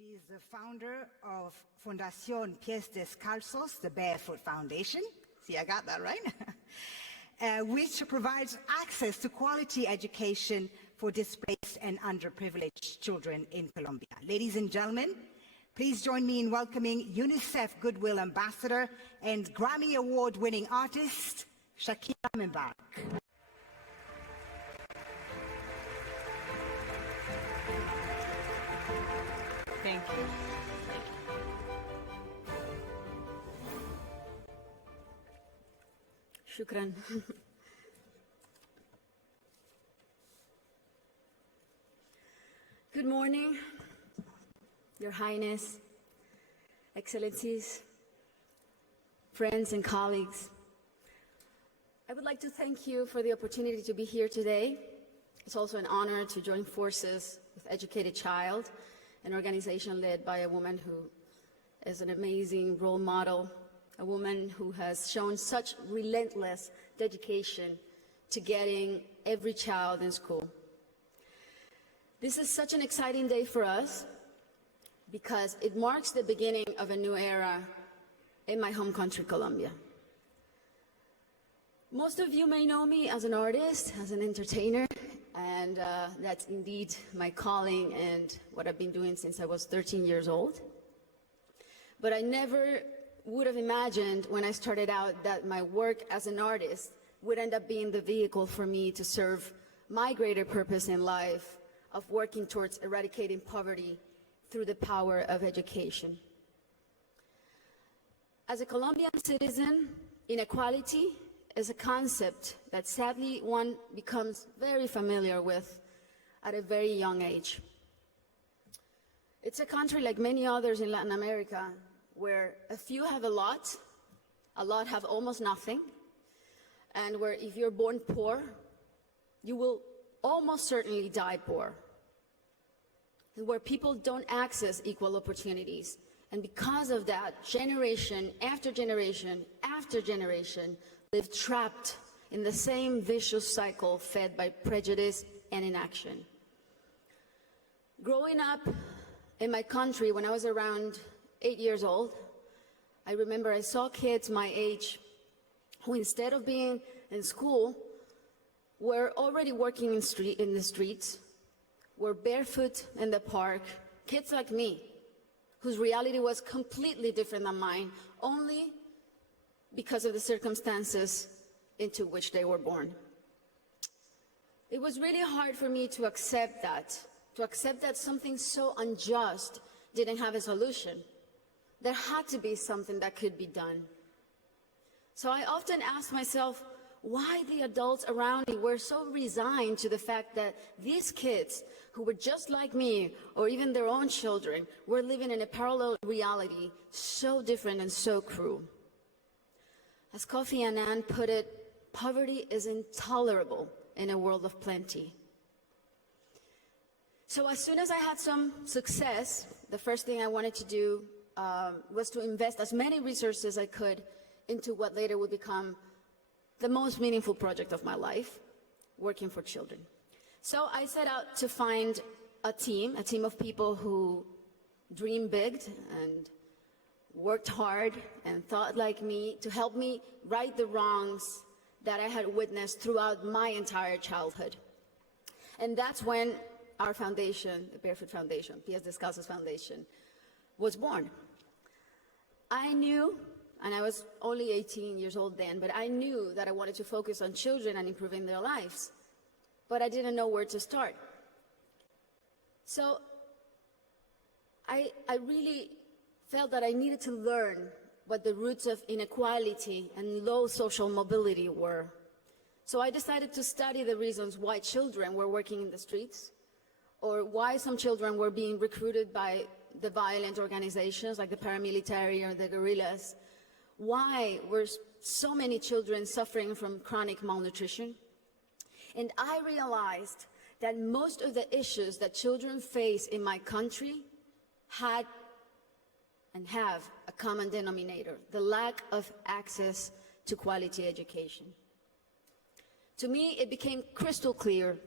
She's the founder of Fundación Pies Descalzos, the Barefoot Foundation. See, I got that right. Which provides access to quality education for displaced and underprivileged children in Colombia. Ladies and gentlemen, please join me in welcoming UNICEF Goodwill Ambassador and Grammy Award-winning artist, Shakira. Thank you. Shukran. Good morning, Your Highness, Excellencies, friends and colleagues. I would like to thank you for the opportunity to be here today. It's also an honor to join forces with Educated Child, an organization led by a woman who is an amazing role model, a woman who has shown such relentless dedication to getting every child in school. This is such an exciting day for us because it marks the beginning of a new era in my home country, Colombia. Most of you may know me as an artist, as an entertainer, and that's indeed my calling and what I've been doing since I was 13 years old. But I never would have imagined when I started out that my work as an artist would end up being the vehicle for me to serve my greater purpose in life of working towards eradicating poverty through the power of education. As a Colombian citizen, inequality is a concept that sadly one becomes very familiar with at a very young age. It's a country like many others in Latin America where a few have a lot have almost nothing, and where if you're born poor, you will almost certainly die poor, and where people don't access equal opportunities. And because of that, generation after generation after generation live trapped in the same vicious cycle fed by prejudice and inaction. Growing up in my country when I was around 8 years old, I remember I saw kids my age who, instead of being in school, were already working in the streets, were barefoot in the park, kids like me, whose reality was completely different than mine, only because of the circumstances into which they were born. It was really hard for me to accept that something so unjust didn't have a solution. There had to be something that could be done. So I often asked myself why the adults around me were so resigned to the fact that these kids, who were just like me, or even their own children, were living in a parallel reality so different and so cruel. As Kofi Annan put it, poverty is intolerable in a world of plenty. So as soon as I had some success, the first thing I wanted to do was to invest as many resources as I could into what later would become the most meaningful project of my life, working for children. So I set out to find a team of people who dream big and worked hard and thought like me to help me right the wrongs that I had witnessed throughout my entire childhood. And that's when our foundation, the Barefoot Foundation, Pies Descalzos Foundation, was born. I knew, and I was only 18 years old then, but I knew that I wanted to focus on children and improving their lives, but I didn't know where to start. So I really felt that I needed to learn what the roots of inequality and low social mobility were. So I decided to study the reasons why children were working in the streets, or why some children were being recruited by the violent organizations like the paramilitary or the guerrillas. Why were so many children suffering from chronic malnutrition? And I realized that most of the issues that children face in my country had and have a common denominator: the lack of access to quality education. To me, it became crystal clear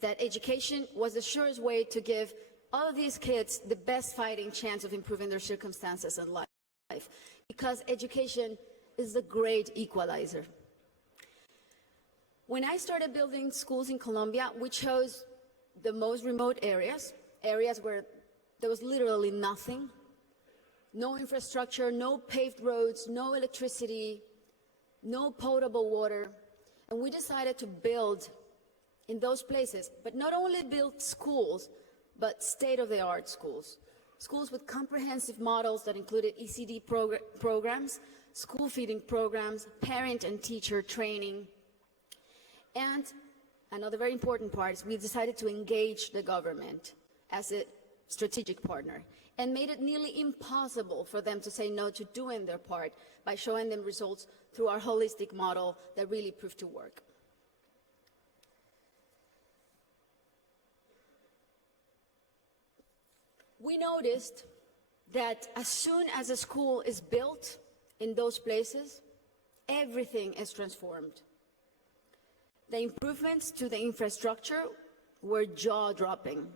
that education was the surest way to give all of these kids the best fighting chance of improving their circumstances in life, because education is the great equalizer. When I started building schools in Colombia, we chose the most remote areas where there was literally nothing, no infrastructure, no paved roads, no electricity, no potable water. And we decided to build in those places, but not only build schools, but state-of-the-art schools. Schools with comprehensive models that included ECD programs, school feeding programs, parent and teacher training. And another very important part is we decided to engage the government as a strategic partner and made it nearly impossible for them to say no to doing their part by showing them results through our holistic model that really proved to work. We noticed that as soon as a school is built in those places, everything is transformed. The improvements to the infrastructure were jaw-dropping.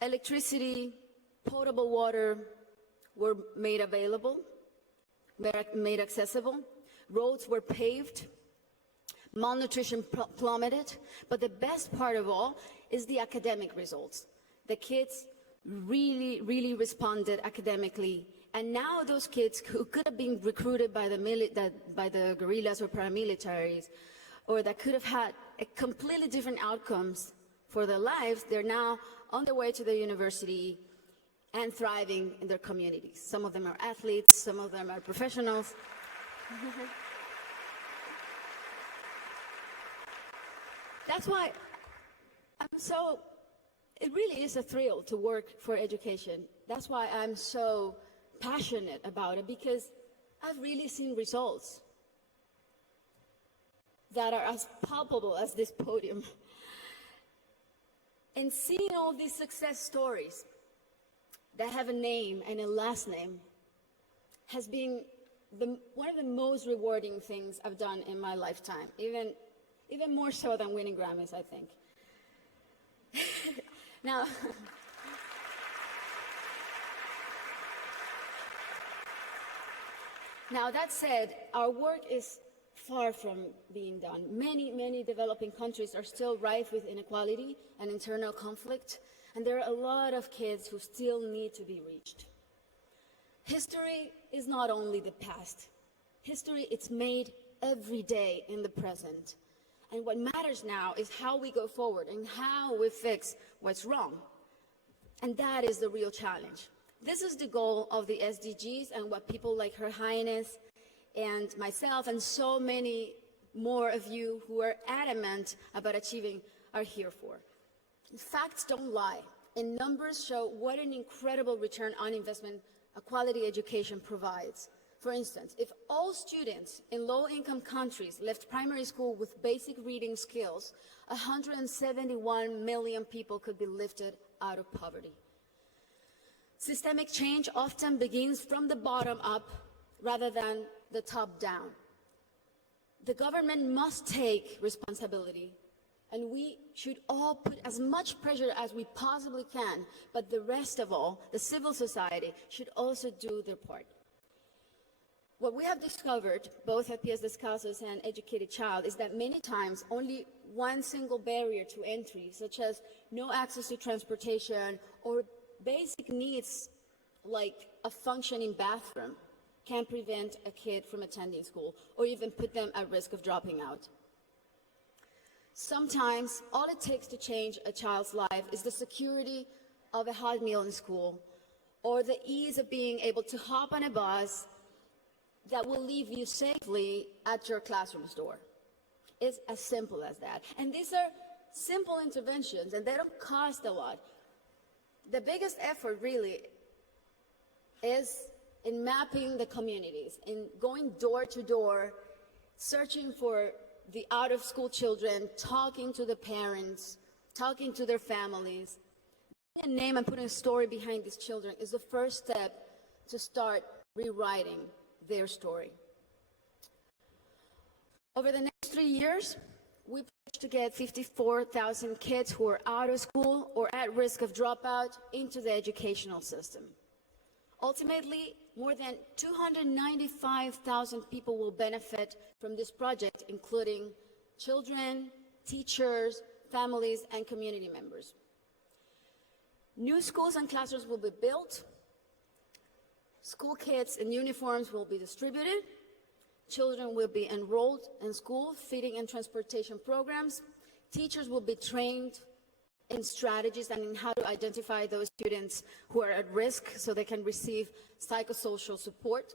Electricity, potable water were made available, made accessible. Roads were paved. Malnutrition plummeted. But the best part of all is the academic results. The kids really responded academically. And now those kids who could have been recruited by the guerrillas or paramilitaries, or that could have had a completely different outcomes for their lives, they're now on their way to the university and thriving in their communities. Some of them are athletes, some of them are professionals. That's why it really is a thrill to work for education. That's why I'm so passionate about it, because I've really seen results that are as palpable as this podium. And seeing all these success stories that have a name and a last name has been one of the most rewarding things I've done in my lifetime, even more so than winning Grammys, I think. Now that said, our work is far from being done. Many developing countries are still rife with inequality and internal conflict, and there are a lot of kids who still need to be reached. History is not only the past. History, it's made every day in the present. And what matters now is how we go forward and how we fix what's wrong. And that is the real challenge. This is the goal of the SDGs and what people like Her Highness and myself and so many more of you who are adamant about achieving are here for. Facts don't lie, and numbers show what an incredible return on investment a quality education provides. For instance, if all students in low-income countries left primary school with basic reading skills, 171 million people could be lifted out of poverty. Systemic change often begins from the bottom up rather than the top down. The government must take responsibility, and we should all put as much pressure as we possibly can, but the rest of all, the civil society, should also do their part. What we have discovered, both at Pies Descalzos and Educated Child, is that many times only one single barrier to entry, such as no access to transportation or basic needs like a functioning bathroom, can prevent a kid from attending school or even put them at risk of dropping out. Sometimes all it takes to change a child's life is the security of a hot meal in school or the ease of being able to hop on a bus that will leave you safely at your classroom's door. It's as simple as that. And these are simple interventions, and they don't cost a lot. The biggest effort really is in mapping the communities, in going door to door, searching for the out-of-school children, talking to the parents, talking to their families. Putting a name and putting a story behind these children is the first step to start rewriting their story. Over the next 3 years, we pledge to get 54,000 kids who are out of school or at risk of dropout into the educational system. Ultimately, more than 295,000 people will benefit from this project, including children, teachers, families, and community members. New schools and classrooms will be built. School kits and uniforms will be distributed. Children will be enrolled in school, feeding and transportation programs. Teachers will be trained in strategies and in how to identify those students who are at risk so they can receive psychosocial support.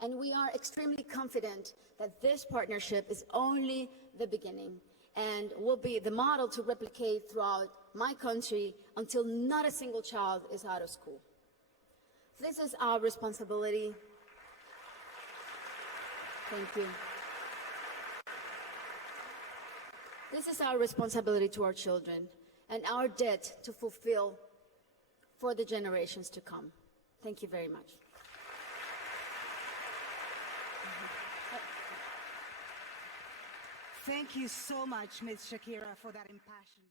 And we are extremely confident that this partnership is only the beginning and will be the model to replicate throughout my country until not a single child is out of school. This is our responsibility. Thank you. This is our responsibility to our children and our debt to fulfill for the generations to come. Thank you very much. Thank you so much, Ms. Shakira, for that impassioned